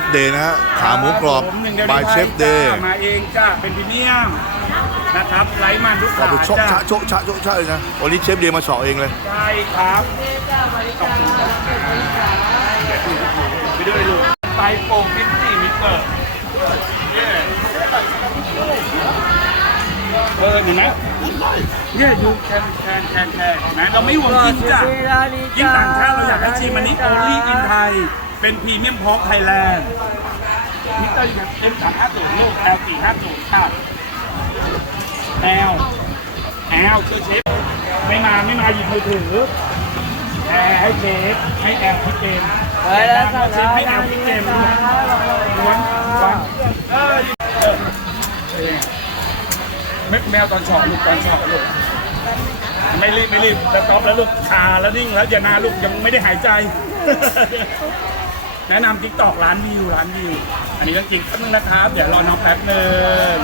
ฟเดย์นะฮะขาหมูกรอบผมหนึ่งดียวบายในไทเชฟเดย์จ้ามาเองจ้าเป็นพรีเมียมนะครับไร้มันทุกขอขาไปโชะจ้าชะโชะชะโชะชะเลยนะวันนี้เชฟเดย์มาเฉาะเองเลยใช่ครับไปดูไปดูไปโป่งพิซซี่มิเตอร์เย้เออเห็นไหมเนี่ยยูแคนแคนแคนแคนนะเราไม่หวงกินจ้ะยิ่งต่างชาติเราอยากให้ชิมอันนี้โอลี่อินไทย เป็นพรีเมียมพอกไทยแลนด์มิเตอร์ยูเอ็มสามห้าศูนย์ลูก L สี่ห้าศูนย์ค่ะ L L ชื่อเชฟไม่มาไม่มาหยิบมือถือแอร์ให้เชฟให้แอลพิเกมไปแล้วสั่งเชฟให้แอลพิเกมล้วนล้วนเออเออเออแมแมวตอนเฉาะลูกตอนเฉาะลูกไม่รีบไม่รีบจะต็อปแล้วลูกคาแล้วนิ่งแล้วอย่านาลูกยังไม่ได้หายใจ แนะนำทิกตอกร้านวิวร้านวิว อันนี้ต้องจริงแป๊บนึงนะครับ เดี๋ยวรอน้องแป๊บนึง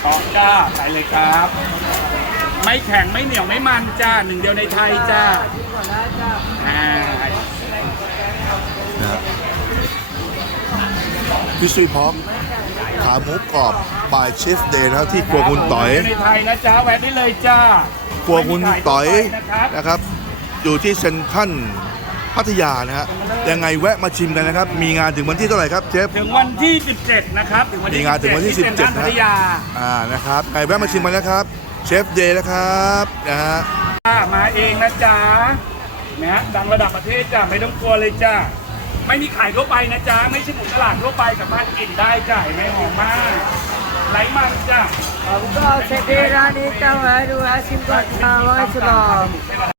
ช็อกจ้าไปเลยครับ ไม่แข็งไม่เหนียวไม่มันจ้าหนึ่งเดียวในไทยจ้าอ่านะฮะฟิชซี่พอกขาหมูกรอบบายเชฟเดย์นะครับที่ครัวคุณต๋อยหนึ่งเดีวในไทยนะจ้าแวะได้เลยจ้าครัวคุณต๋อยนะครับนะครับอยู่ที่เซ็นทรัล พัทยานะฮะยังไงแวะมาชิมกันนะครับ มีงานถึงวันที่เท่าไหร่ครับเชฟ ถึงวันที่ 17 นะครับ ถึงวันที่มีงานถึงวันที่ 17 17เซ็นทรัลพัทยาอ่านะครับไงแวะมาชิมกันนะครับ เชฟเดย์นะครับนะฮะจ้ามาเองนะจ๊ะนะฮะดังระดับประเทศจ้าไม่ต้องกลัวเลยจ้าไม่มีขายทั่วไปนะจ๊ะไม่ใช่หมูตลาดทั่วไปสามารถกินได้จ้าเห็นไหมหอมมากไหลมันจ้า Abu Bakar Sedih Rani Tahu Aduh Asim Kau Tahu Islam